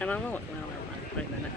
And I know it. Well, never mind. Wait a minute.